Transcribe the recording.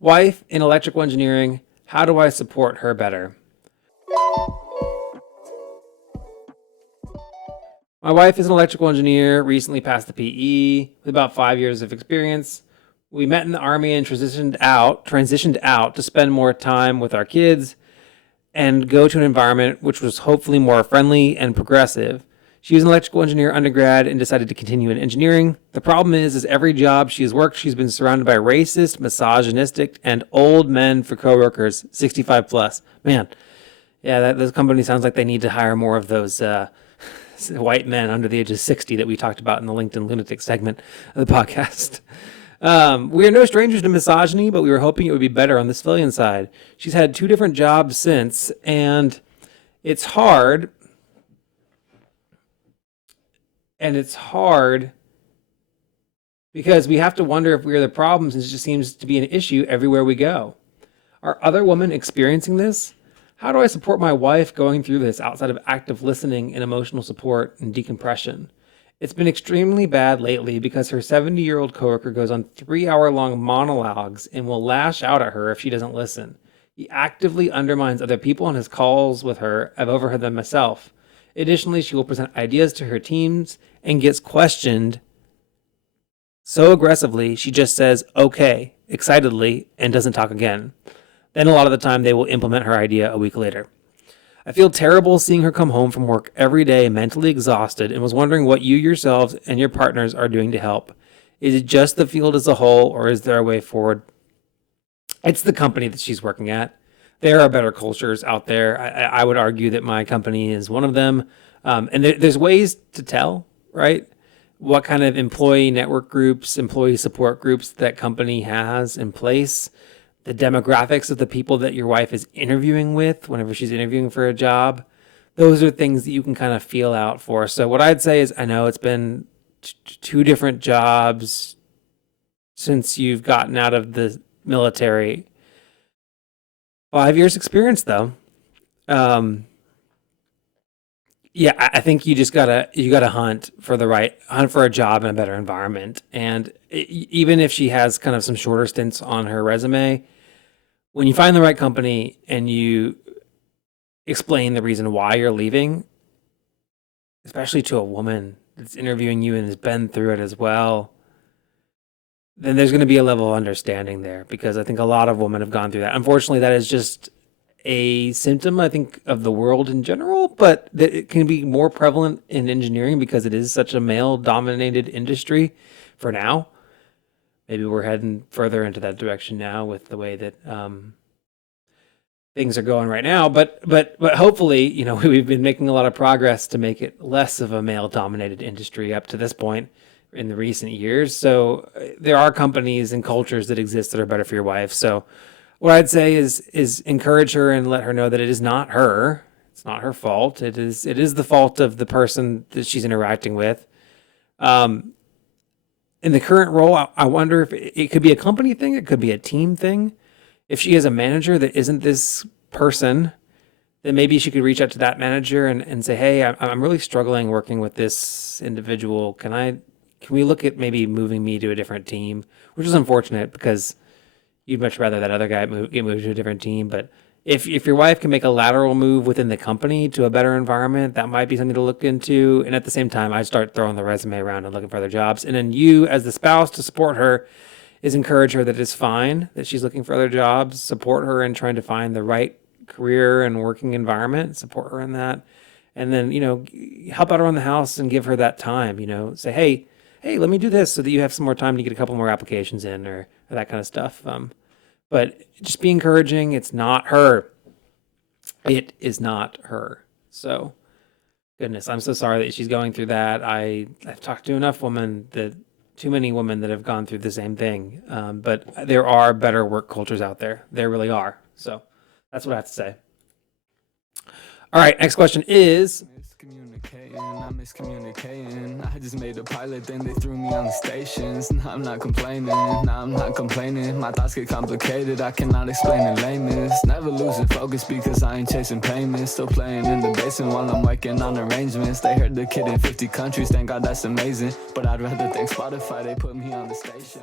Wife in electrical engineering. How do I support her better? My wife is an electrical engineer, recently passed the PE with about 5 years of experience. We met in the Army and transitioned out to spend more time with our kids and go to an environment which was hopefully more friendly and progressive. She was an electrical engineer undergrad and decided to continue in engineering. The problem is every job she has worked, she's been surrounded by racist, misogynistic, and old men for coworkers, 65 plus. Man, yeah, this company sounds like they need to hire more of those white men under the age of 60 that we talked about in the LinkedIn Lunatic segment of the podcast. We are no strangers to misogyny, but we were hoping it would be better on the civilian side. She's had 2 different jobs since, and it's hard. And it's hard because we have to wonder if we're the problem, since it just seems to be an issue everywhere we go. Are other women experiencing this? How do I support my wife going through this outside of active listening and emotional support and decompression? It's been extremely bad lately because her 70-year-old coworker goes on 3-hour-long monologues and will lash out at her if she doesn't listen. He actively undermines other people on his calls with her. I've overheard them myself. Additionally, she will present ideas to her teams and gets questioned so aggressively she just says, okay, excitedly, and doesn't talk again. Then a lot of the time they will implement her idea a week later. I feel terrible seeing her come home from work every day mentally exhausted and was wondering what you yourselves and your partners are doing to help. Is it just the field as a whole, or is there a way forward? It's the company that she's working at. There are better cultures out there. I would argue that my company is one of them. And there's ways to tell, right? What kind of employee network groups, employee support groups that company has in place, the demographics of the people that your wife is interviewing with whenever she's interviewing for a job. Those are things that you can kind of feel out for. So what I'd say is, I know it's been 2 different jobs since you've gotten out of the military. 5 years experience though. Yeah, I think you just gotta hunt for a job in a better environment. And even if she has kind of some shorter stints on her resume, when you find the right company and you explain the reason why you're leaving, especially to a woman that's interviewing you and has been through it as well, then there's going to be a level of understanding there, because I think a lot of women have gone through that. Unfortunately, that is just a symptom, I think, of the world in general, but it can be more prevalent in engineering because it is such a male-dominated industry for now. Maybe we're heading further into that direction now with the way that things are going right now. But hopefully, we've been making a lot of progress to make it less of a male-dominated industry up to this point in the recent years. So there are companies and cultures that exist that are better for your wife. So what I'd say is encourage her and let her know that it is not her. It's not her fault. It is the fault of the person that she's interacting with. In the current role, I wonder if it could be a company thing. It could be a team thing. If she has a manager that isn't this person, then maybe she could reach out to that manager and say, hey, I'm really struggling working with this individual. Can we look at maybe moving me to a different team? Which is unfortunate because you'd much rather that other guy get moved to a different team. But if your wife can make a lateral move within the company to a better environment, that might be something to look into. And at the same time, I'd start throwing the resume around and looking for other jobs. And then you, as the spouse, to support her, is encourage her that it's fine that she's looking for other jobs. Support her in trying to find the right career and working environment. Support her in that. And then, help out around the house and give her that time. Say, hey, let me do this so that you have some more time to get a couple more applications in or that kind of stuff. But just be encouraging. It's not her. It is not her. So, goodness, I'm so sorry that she's going through that. I've talked to too many women that have gone through the same thing. But there are better work cultures out there. There really are. So that's what I have to say. All right, next question is... I'm miscommunicating. I just made a pilot, then they threw me on the stations. Now I'm not complaining, My thoughts get complicated, I cannot explain in lameness. Never losing focus because I ain't chasing payments. Still playing in the basement while I'm working on arrangements. They heard the kid in 50 countries, thank God that's amazing. But I'd rather thank Spotify, they put me on the station.